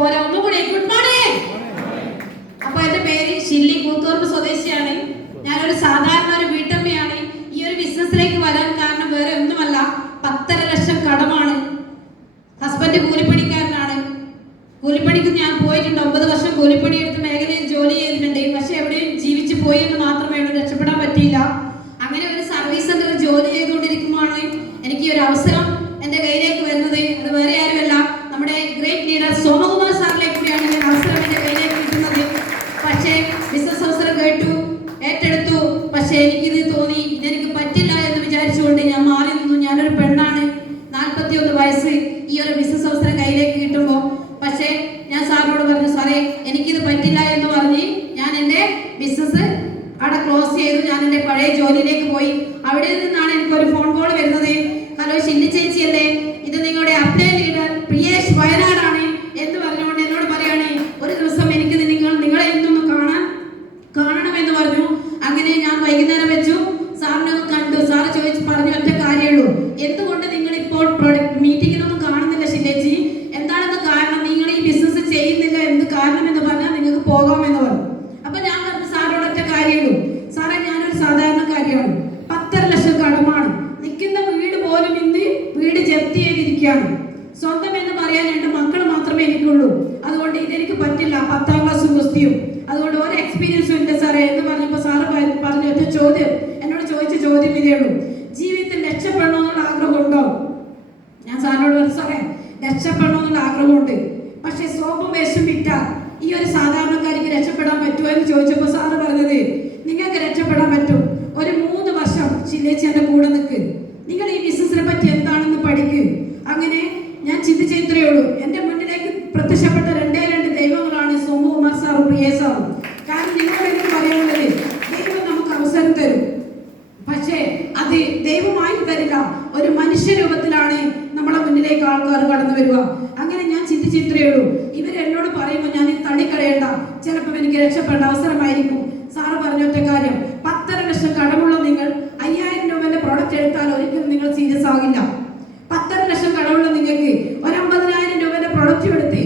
ഒന്നുകൂടി good morning അപ്പൊ എന്റെ പേര് ഷില്ലി കൂത്തോർപ്പ് സ്വദേശിയാണ്. ഞാനൊരു സാധാരണ ഒരു വീട്ടമ്മയാണ്. ഈ ഒരു ബിസിനസ്സിലേക്ക് വരാൻ കാരണം വേറെ ഒന്നുമല്ല. പത്തര ലക്ഷം കടമാണ്. ഹസ്ബൻഡ് കൂലിപ്പണിക്കാരനാണ്. കൂലിപ്പണിക്ക് ഞാൻ പോയിട്ടുണ്ട്. ഒമ്പത് വർഷം കൂലിപ്പണി എടുത്ത് മേഖലയിൽ ജോലി ചെയ്തിട്ടുണ്ട്. പക്ഷെ എവിടെയും ജീവിച്ചു പോയി എന്ന് മാത്രമേ ഉള്ളൂ രക്ഷപ്പെടാൻ പറ്റിയില്ല. അങ്ങനെ ഒരു സർവീസ് സെന്ററിൽ ജോലി ചെയ്തുകൊണ്ടിരിക്കുമ്പോഴാണ് എനിക്ക് ഈ ഒരു അവസരം എന്റെ കയ്യിലേക്ക് വരുന്നത്. അത് വേറെ ആരുമല്ല. നമ്മുടെ ഗ്രേറ്റ് ലീഡർ സോമകുമാർ സാറിലേക്ക് കൂടിയാണ് ഈ ഒരു അവസരം എന്റെ കയ്യിലേക്ക് കിട്ടുന്നത് പക്ഷേ ബിസിനസ് അവസരം കേട്ടു ഏറ്റെടുത്തു പക്ഷേ എനിക്കിത് തോന്നി ഇതെനിക്ക് പറ്റില്ല എന്ന് വിചാരിച്ചുകൊണ്ട് ഞാൻ മാറി നിന്നു ഞാനൊരു പെണ്ണാണ് നാൽപ്പത്തിയൊന്ന് വയസ്സ് ഈ ഒരു ബിസിനസ് അവസരം കയ്യിലേക്ക് കിട്ടുമ്പോൾ പക്ഷേ ഞാൻ സാറിനോട് പറഞ്ഞു സാറേ എനിക്കിത് പറ്റില്ല എന്ന് പറഞ്ഞ് ഞാൻ എന്റെ ബിസിനസ് അവിടെ ക്ലോസ് ചെയ്തു ഞാൻ എന്റെ പഴയ ജോലിയിലേക്ക് പോയി അവിടെ നിന്നാണ് എനിക്ക് ഒരു ഫോൺ കോൾ വരുന്നത് ഹലോ ഷില്ലി ചേച്ചിയല്ലേ ഇത് നിങ്ങളുടെ അപ്ലൈ ലീഡർ പ്രിയേഷ് വയനാടാണ് എന്ന് പറഞ്ഞുകൊണ്ട് എന്നോട് പറയാണ് ഒരു ദിവസം എനിക്ക് നിങ്ങൾ നിങ്ങളെ ഇന്നൊന്ന് കാണാൻ കാണണമെന്ന് പറഞ്ഞു അങ്ങനെ ഞാൻ വൈകുന്നേരം വെച്ചു സാറിനെ ഒന്ന് കണ്ടു സാറ് ചോദിച്ചു പറഞ്ഞു ഒറ്റ കാര്യമുള്ളൂ എന്തുകൊണ്ട് നിങ്ങൾ ഇപ്പോൾ പ്രൊഡക്റ്റ് മീറ്റിങ്ങിനൊന്നും കാണുന്നില്ല ശിലേച്ചി എന്താണെന്ന് കാരണം നിങ്ങൾ ഈ ബിസിനസ് ചെയ്യുന്നില്ല എന്ത് കാരണം എന്ന് പറഞ്ഞാൽ എന്ന് പറഞ്ഞു അപ്പൊ ഞാൻ പറഞ്ഞു സാറോടൊറ്റ കാര്യമുള്ളൂ. സാറേ ഞാനൊരു സാധാരണക്കാരിയാണ് പത്തര ലക്ഷം കടമാണ്. നിൽക്കുന്ന വീട് പോലും ഇന്ന് വീട് ജപ്തി ചെയ്തിരിക്കുകയാണ്. സ്വന്തം എന്ന് പറയാൻ രണ്ട് മക്കൾ മാത്രമേ എനിക്കുള്ളൂ. അതുകൊണ്ട് ഇതെനിക്ക് പറ്റില്ല. പത്താം ക്ലാസ് ഗുസ്തിയും. അതുകൊണ്ട് ഒരു എക്സ്പീരിയൻസും ഉണ്ട് സാറേ. എന്ന് പറഞ്ഞപ്പോൾ സാറ് പറഞ്ഞു ഒറ്റ ചോദ്യം. എന്നോട് ചോദിച്ച ചോദ്യം ഇതേ ഉള്ളൂ. ജീവിതത്തിൽ രക്ഷപ്പെടണമെന്നുള്ള ആഗ്രഹമുണ്ടോ? ഞാൻ സാറിനോട് പറഞ്ഞു സാറേ രക്ഷപ്പെടണമെന്നുള്ള ആഗ്രഹമുണ്ട്. പക്ഷേ സോപ്പും വേഷം വിറ്റാൽ ഈ ഒരു സാധാരണക്കാരിക്ക് രക്ഷപ്പെടാൻ പറ്റുമോ എന്ന് ചോദിച്ചപ്പോൾ സാറ് പറഞ്ഞത് നിങ്ങൾക്ക് രക്ഷപ്പെടാൻ പറ്റും. ഒരു മൂന്ന് വർഷം ചില്ലേച്ചി എന്റെ കൂടെ നിൽക്ക് നിങ്ങൾ ഈ ബിസിനസിനെ പറ്റി എന്താണെന്ന് പഠിക്ക്. അങ്ങനെ ഞാൻ ചിന്തിച്ച ഇത്രയേ ഉള്ളൂ. എന്റെ മുന്നിലേക്ക് പ്രത്യക്ഷപ്പെട്ട രണ്ടേ രണ്ട് ദൈവങ്ങളാണ് സോമു കുമാർ സാറും പ്രിയ സാറും. കാരണം നിങ്ങളോട് എനിക്ക് പറയാനുള്ളത് ദൈവം നമുക്ക് അവസരം തരും. പക്ഷേ അത് ദൈവമായി തരില്ല. ഒരു മനുഷ്യ രൂപത്തിലാണ് നമ്മളെ മുന്നിലേക്ക് ആൾക്കാർ കടന്നു വരിക. അങ്ങനെ ഞാൻ ഇത്രയേ ഉള്ളൂ. ഇവർ എന്നോട് പറയുമ്പോൾ ഞാൻ തള്ളിക്കളയണ്ട. ചിലപ്പോൾ എനിക്ക് രക്ഷപ്പെടേണ്ട അവസരമായിരിക്കും. സാറ് പറഞ്ഞൊറ്റ കാര്യം. പത്തര ലക്ഷം കടമുള്ള നിങ്ങൾ അയ്യായിരം രൂപന്റെ പ്രോഡക്റ്റ് എടുത്താൽ ഒരിക്കലും നിങ്ങൾ സീരിയസ് ആകില്ല. പത്തര ലക്ഷം കടമുള്ള നിങ്ങൾക്ക് ഒരു അമ്പതിനായിരം രൂപന്റെ പ്രോഡക്റ്റ് എടുത്ത്.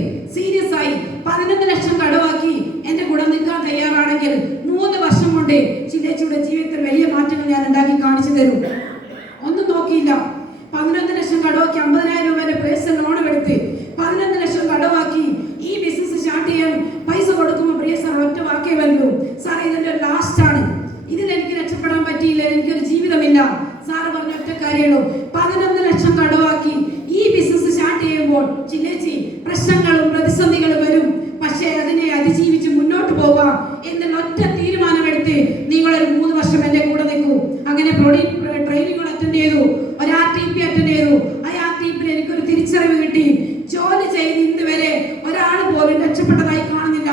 ചില ചില്ലച്ചി പ്രശ്നങ്ങളും പ്രതിസന്ധികളും വരും. പക്ഷേ അതിനെ അതിജീവിച്ച് മുന്നോട്ട് പോവാം എന്നുള്ള ഒറ്റ തീരുമാനമെടുത്ത് നിങ്ങൾ ഒരു മൂന്ന് വർഷം എന്റെ കൂടെ നിൽക്കൂ. അങ്ങനെ ട്രെയിനിങ്ങൾ അറ്റൻഡ് ചെയ്തു. ഒരു ടി പി അറ്റൻഡ് ചെയ്തു. ആ ആർ ടി പിയിൽ എനിക്കൊരു തിരിച്ചറിവ് കിട്ടി. ജോലി ചെയ്ത് ഇന്ന് വരെ ഒരാൾ പോലും രക്ഷപ്പെട്ടതായി കാണുന്നില്ല.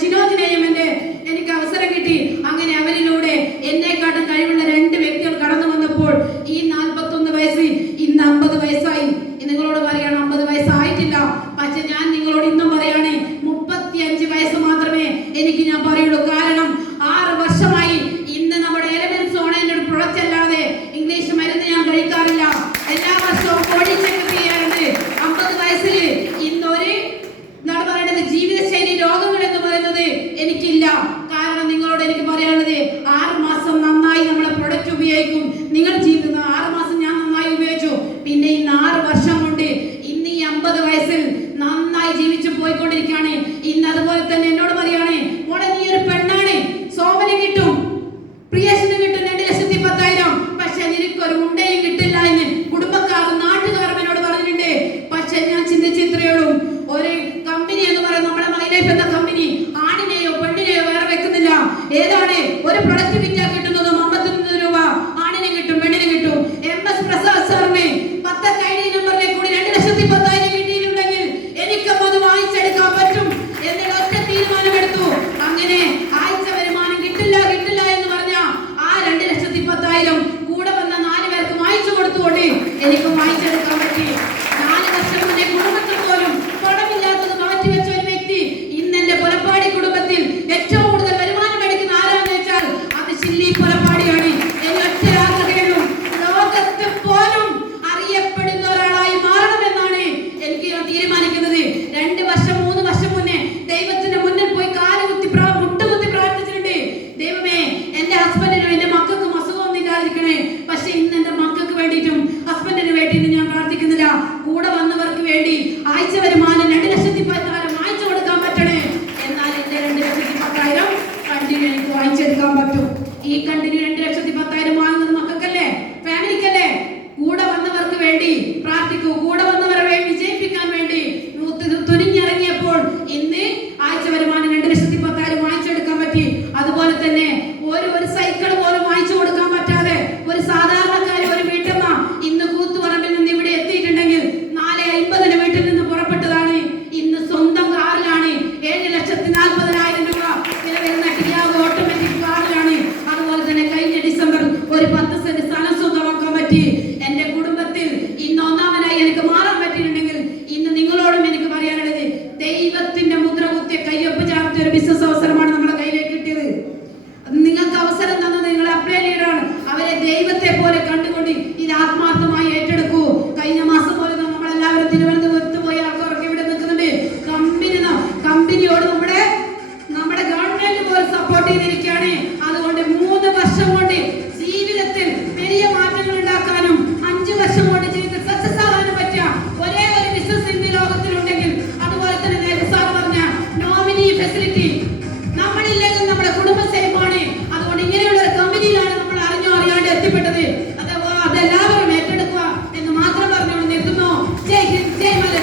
ശിരോധിനെ എനിക്ക് അവസരം കിട്ടി. അങ്ങനെ അവരിലൂടെ എന്നെ